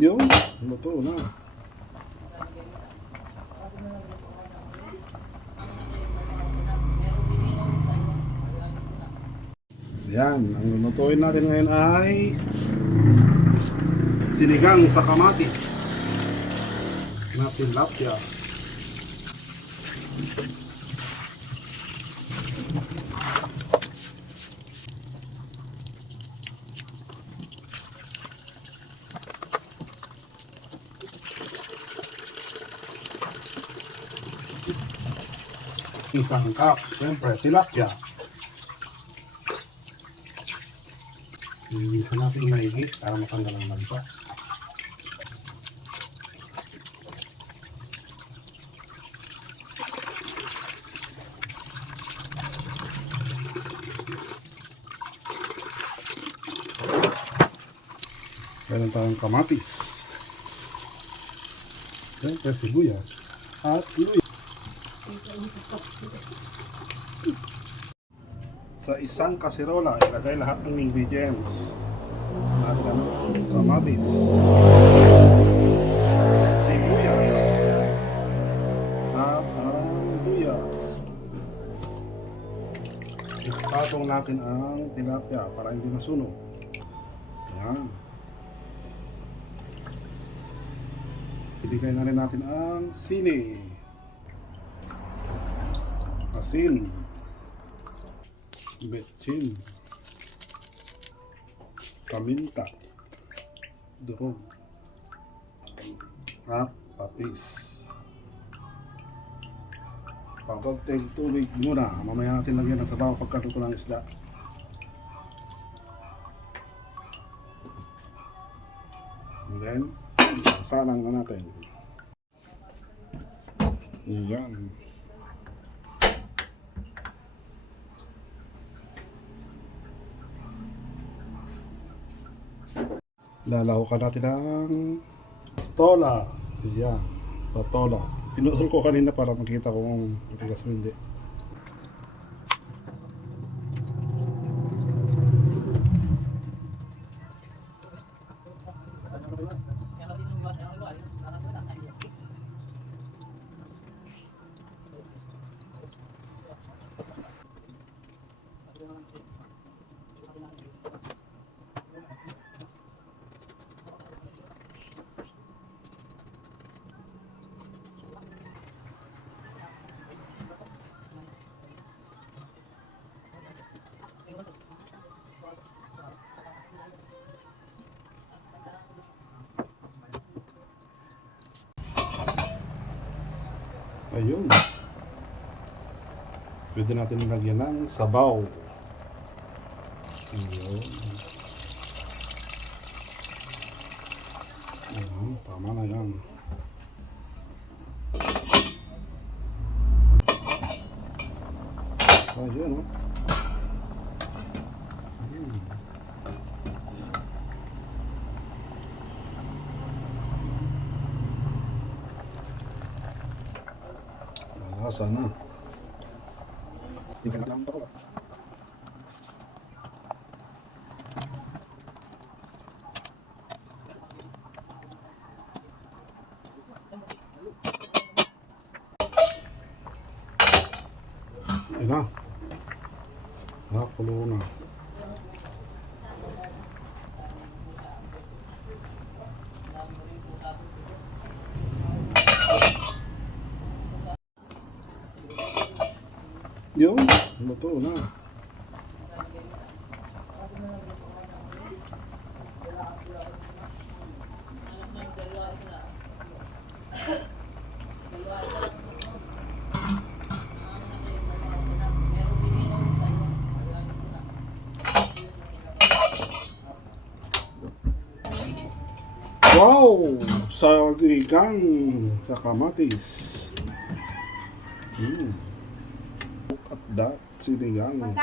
Yun, luto na. Yan, ang lutuin natin ngayon ay sinigang sa kamatis na tilapia. Isang cup, siyempre, tilapia. Linisan natin maigi para matanggal ang lansa. Meron tayong kamatis. Siyempre, sibuyas at luya. Sa isang kasirola, ilagay lahat ng ingredients. Natin kamatis, sibuyas, at ang luya. Ipatong natin ang tilapia para hindi masunog. Ayan. Ibigay na rin natin ang sili, asin, betchin, paminta, durog, at patis. Pagkateng tubig muna, mamaya natin lagyan ng sabaw pagkaluto ng isda. And then, salang na natin. Yan. Lalahukan natin ang tola. Yan, patola. Pinutol ko kanina para makita kung matigas o hindi. Ayun. Pwede natin lagyan ng sabaw. Ayun. Ayun, tama na yan. Ayun, oh. Sana. Tingnan lang ito. Ayun na. Nakulo na. Yun, luto na. Wow! Sinigang sa kamatis. At that, sinigang.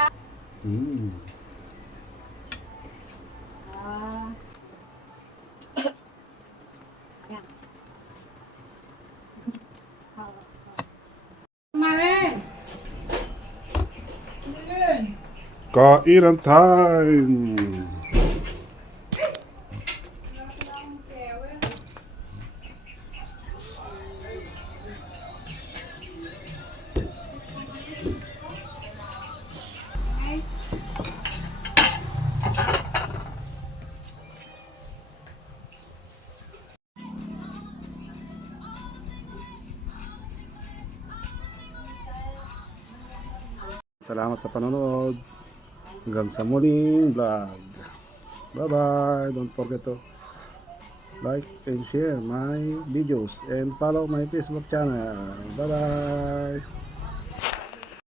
Kainan time! salamat sa panonood. Hanggang sa muling vlog. Bye-bye. Don't forget to like and share my videos and follow my Facebook channel. Bye-bye.